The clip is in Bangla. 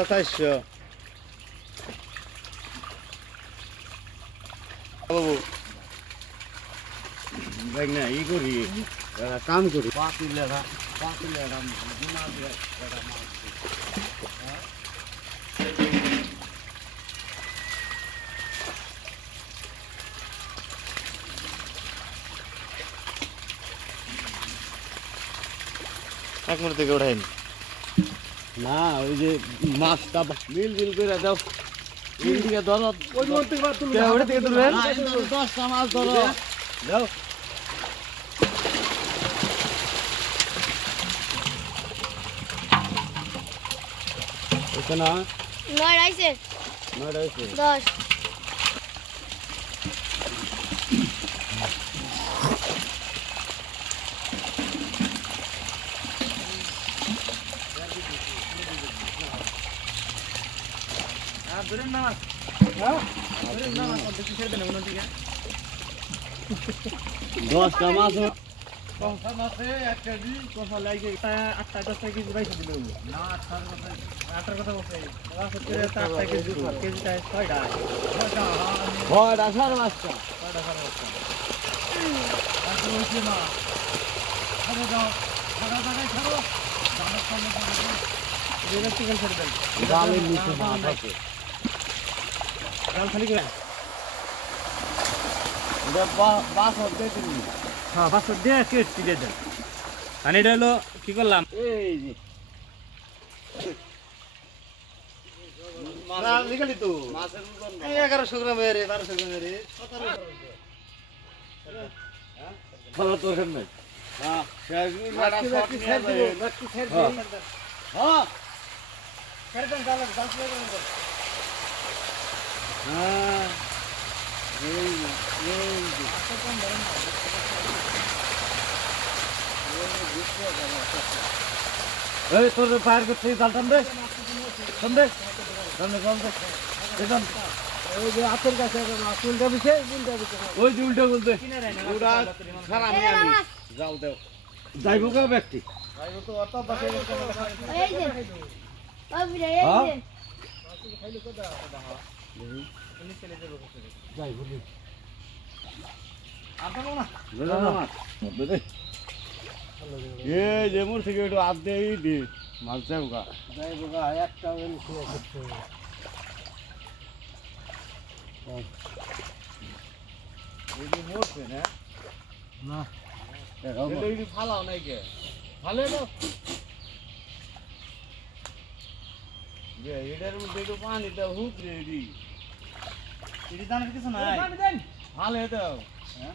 400 বাবু দেখ না ই করি কাম করি পাতিলেরা গুনা দিয়ে এটা মাছ এক মিনিট থেকে উঠাইন না ওই যে মাছটা মিল মিল করে দাও মিল দিকে ধরো ওই মন থেকে তুলবে ওটা থেকে তুলবে 10টা মাছ ধরো দাও ওটা না 9 আইছে 10 10টা মাছ কংসা মাছে 1 কেজি কংসা লাগে 8টা 10টা কেজি বাইছে দিল না 8টার কথা বলছে মাছ হচ্ছে 8টা কেজি 7 কেজি তাই 6টা বড় আসার মাছটা 6টা তারপর হচ্ছে না খাবো দাও খাওয়া দাওয়া খাবো দামের সামনে এটা চিকেন ছেড়ে দেন জালের নিচে মাছ আছে জাল খালি করে এটা বাস হতে তুমি হ্যাঁ বাস দিয়ে কেটে দিয়ে দেন আর এটা হলো কি করলাম এই যে মাছ নিকালি তো মাছের ওজন 1100 গ্রাম এর 1200 গ্রাম এর 17 ভালো তো কেন হ্যাঁ শেষগুলো মারা সব নিয়ে যাবে বাকি ছেড়ে দিই হ্যাঁ ছেড়ে দেন জাল ছেড়ে দেন হ্যাঁ এই এই তোর পায়ের করতে জাল টান দে টান দে ওই যে আতের কাছে উল্টা বিছে ওই যে উল্টো বলতে কিনারে না পুরা সারা আমি জাল দেও যাইব কা ব্যক্তি ভাই তো অত বাসে এই যে ওই বিরে এই যে খাইলে কোদা তুমি চলে যাবে যাই বলি আর পাবো না এই যে মোর থেকে একটু হাত দিয়ে দি মাছ যাইব কা যাইব গা একটা ওই শুয়ে করতে এই যে মোরছে না না দেখাও এটা কি ফালাও নাই কে ভালো না যে এটার মধ্যে একটু পানিটা হুক রে দি এটি দানের কিছু নাই ভালো দাও হ্যাঁ